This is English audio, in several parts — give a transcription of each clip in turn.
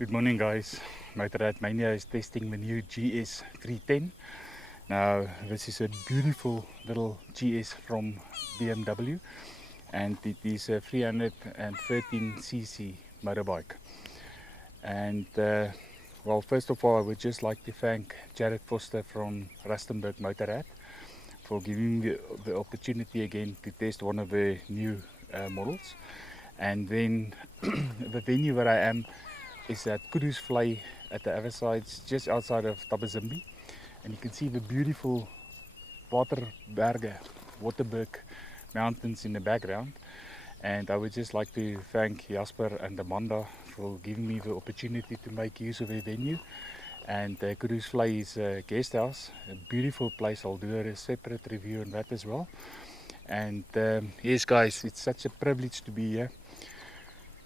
Good morning guys, Motorrad Mania is testing the new GS 310. Now this is a beautiful little GS from BMW and it is a 313cc motorbike. And well, first of all I would just like to thank Jared Foster from Rustenburg Motorrad for giving me the opportunity again to test one of the new models. And then the venue where I am is at Kudus Vlei at the other side, just outside of Tabazimbi, and you can see the beautiful Waterberg mountains in the background. And I would just like to thank Jasper and Amanda for giving me the opportunity to make use of the venue. And Kudus Vlei is a guest house, a beautiful place. I'll do a separate review on that as well. And yes guys, it's such a privilege to be here,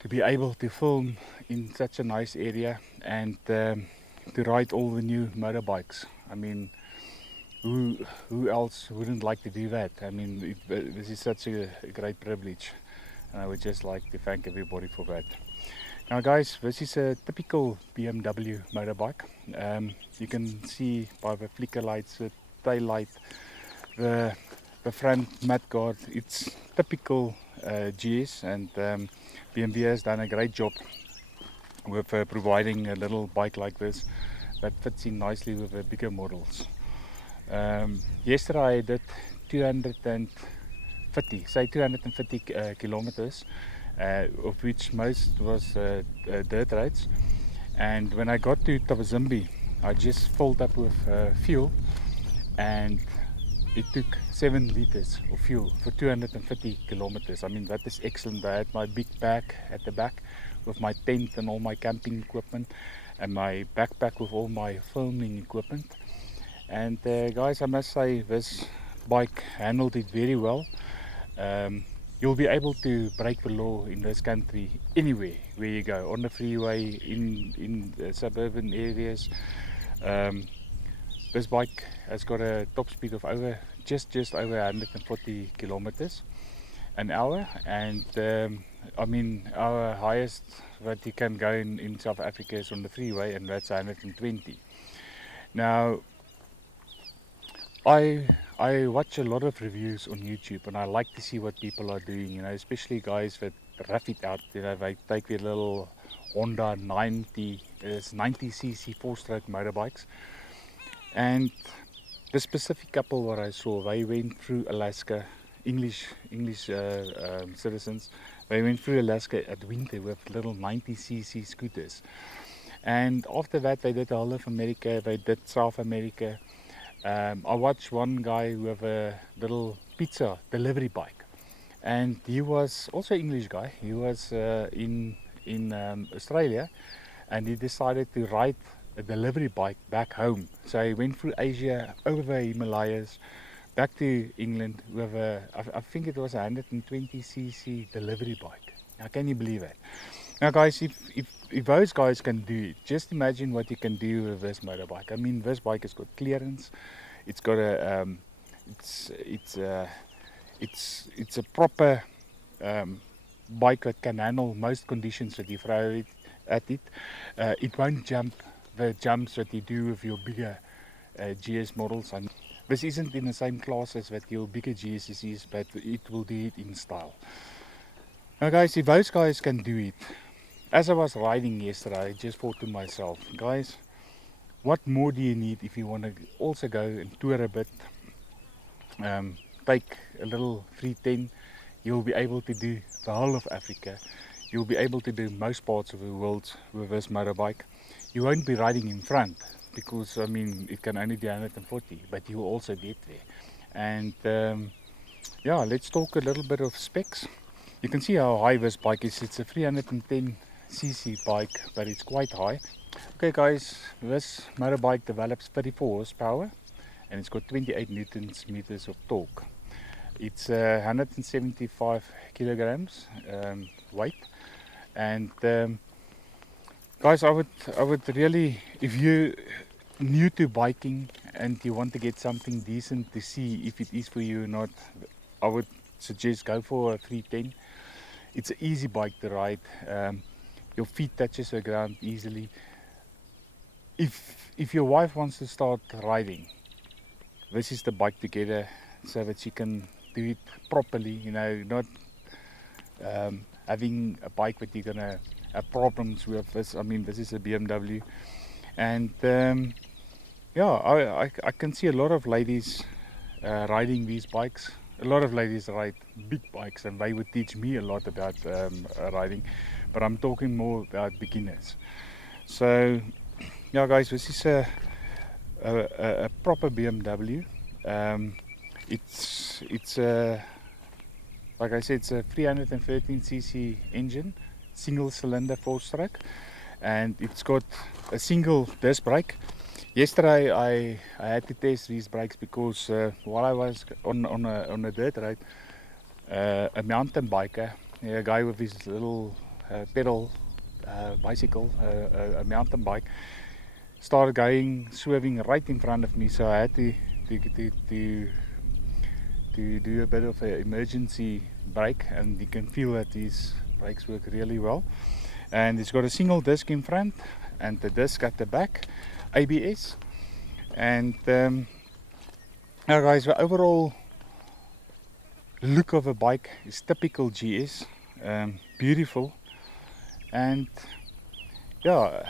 to be able to film in such a nice area and to ride all the new motorbikes. I mean, who else wouldn't like to do that? I mean, this is such a great privilege, and I would just like to thank everybody for that. Now guys, this is a typical BMW motorbike. You can see by the flicker lights, the tail light, the front mudguard. It's typical GS, and BMW has done a great job with providing a little bike like this that fits in nicely with the bigger models. Yesterday I did 250 kilometers, of which most was dirt rides. And when I got to Tabazimbi, I just filled up with fuel, and it took 7 liters of fuel for 250 kilometers. I mean, that is excellent. I had my big bag at the back with my tent and all my camping equipment, and my backpack with all my filming equipment. And guys, I must say this bike handled it very well. You'll be able to break the law in this country anywhere where you go, on the freeway, in suburban areas. This bike has got a top speed of just over 140 kilometers an hour, and I mean, our highest that you can go in South Africa is on the freeway, and that's 120. Now, I watch a lot of reviews on YouTube, and I like to see what people are doing, you know, especially guys that rough it out. You know, they take their little Honda 90cc 4-stroke motorbikes. And the specific couple what I saw, they went through Alaska, English citizens. They went through Alaska at winter with little 90cc scooters. And after that, they did all of America, they did South America. I watched one guy with a little pizza delivery bike, and he was also English guy. He was in Australia, and he decided to ride a delivery bike back home. So he went through Asia, over the Himalayas, back to England with I think it was a 120cc delivery bike. Now, can you believe that? Now guys, if those guys can do it, just imagine what you can do with this motorbike. I mean, this bike has got clearance. It's got a it's a proper bike that can handle most conditions that you throw it at it. It won't jump the jumps that you do with your bigger GS models. And this isn't in the same class as that your bigger GS is, but it will do it in style. Now guys, if those guys can do it, as I was riding yesterday, I just thought to myself, guys, what more do you need if you want to also go and tour a bit, take a little 310, you'll be able to do the whole of Africa. You'll be able to do most parts of the world with this motorbike. You won't be riding in front because, I mean, it can only do 140, but you will also get there. And yeah, let's talk a little bit of specs. You can see how high this bike is. It's a 310cc bike, but it's quite high. Okay guys, this motorbike develops 34 horsepower and it's got 28 newtons meters of torque. It's 175 kilograms weight, and guys, I would really, if you're new to biking and you want to get something decent to see if it is for you or not, I would suggest go for a 310. It's an easy bike to ride. your feet touches the ground easily. If your wife wants to start riding, this is the bike together so that she can do it properly, you know, not having a bike that you're gonna have problems with. This, I mean, this is a BMW, and yeah, I can see a lot of ladies riding these bikes. A lot of ladies ride big bikes, and they would teach me a lot about riding, but I'm talking more about beginners. So yeah, guys, this is a proper BMW. It's like I said, it's a 313cc engine, single cylinder 4-stroke, and it's got a single disc brake. Yesterday I had to test these brakes because while I was on a dirt ride, a mountain biker, a guy with his little pedal bicycle, a mountain bike, started going swerving right in front of me, so I had to do a bit of an emergency brake, and you can feel that these brakes work really well. And it's got a single disc in front and the disc at the back, ABS. And now guys, the overall look of a bike is typical GS, beautiful, and yeah,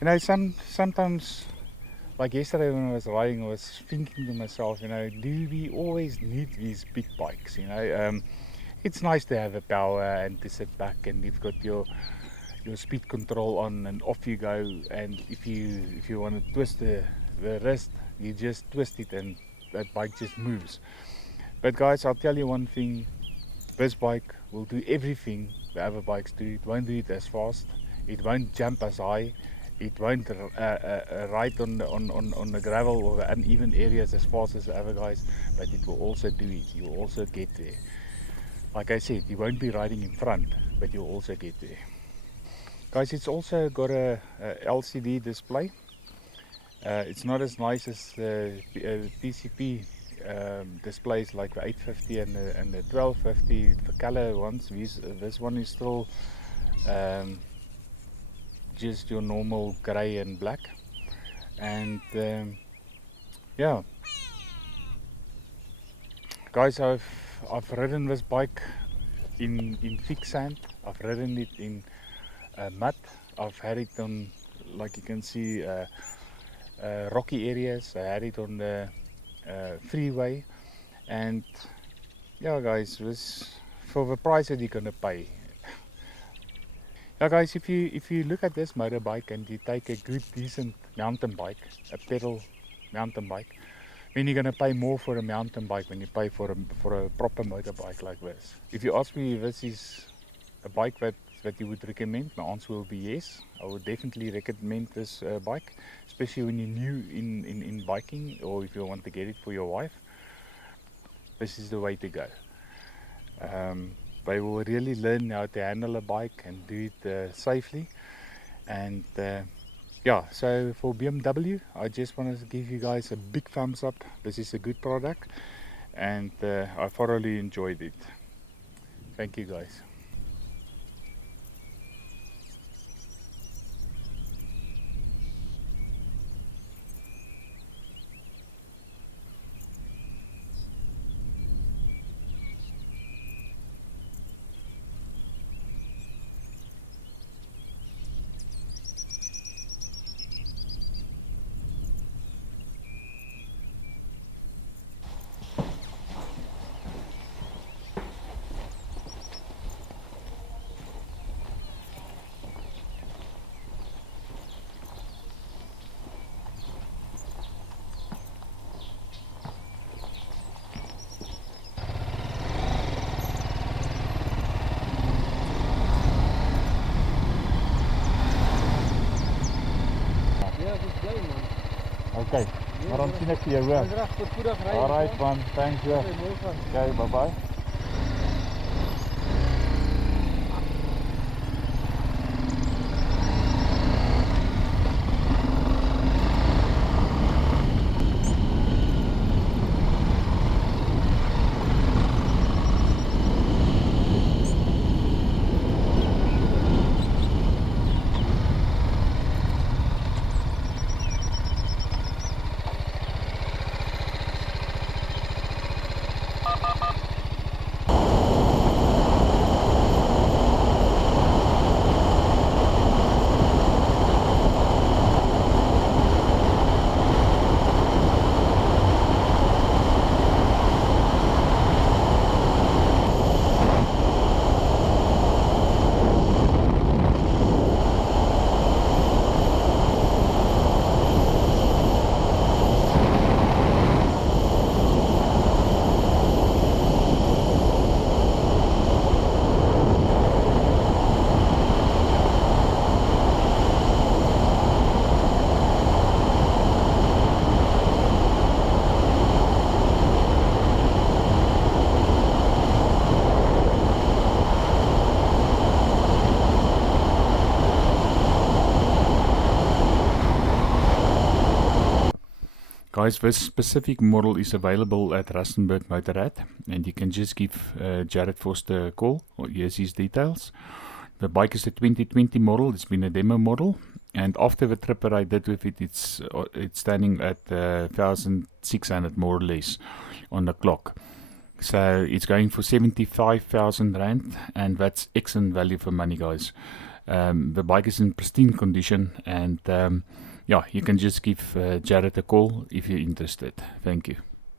you know, sometimes, like yesterday when I was riding, I was thinking to myself, you know, do we always need these big bikes? You know, it's nice to have a power and to sit back and you've got your speed control on and off you go. And if you want to twist the wrist, you just twist it and that bike just moves. But guys, I'll tell you one thing: this bike will do everything the other bikes do. It won't do it as fast. It won't jump as high. It won't ride on the gravel or the uneven areas as fast as the other guys, but it will also do it. You will also get there. Like I said, you won't be riding in front, but you'll also get there. Guys, it's also got a LCD display. It's not as nice as the PCP displays like the 850 and the 1250, the color ones. This one is still just your normal grey and black. And yeah, guys, I've ridden this bike in thick sand. I've ridden it in mud. I've had it on, like you can see, rocky areas. I had it on the freeway, and yeah, guys, this for the price that you're gonna pay. Yeah, guys, if you look at this motorbike and you take a good decent mountain bike, a pedal mountain bike, then you're gonna pay more for a mountain bike than you pay for a proper motorbike like this. If you ask me if this is a bike that you would recommend, my answer will be yes. I would definitely recommend this bike, especially when you're new in biking, or if you want to get it for your wife. This is the way to go. They will really learn how to handle a bike and do it safely. And yeah, so for BMW, I just wanted to give you guys a big thumbs up. This is a good product, and I thoroughly enjoyed it. Thank you, guys. Okay, maar dan sien ek vir jou hoor. Alright man, thanks hoor. Okay, bye bye. Guys, this specific model is available at Rustenburg Motorrad, and you can just give Jared Foster a call, or here's his details. The bike is a 2020 model. It's been a demo model, and after the trip that I did with it, it's standing at 1,600 more or less on the clock. So it's going for 75,000 rand, and that's excellent value for money, guys. The bike is in pristine condition, and yeah, you can just give Jared a call if you're interested. Thank you.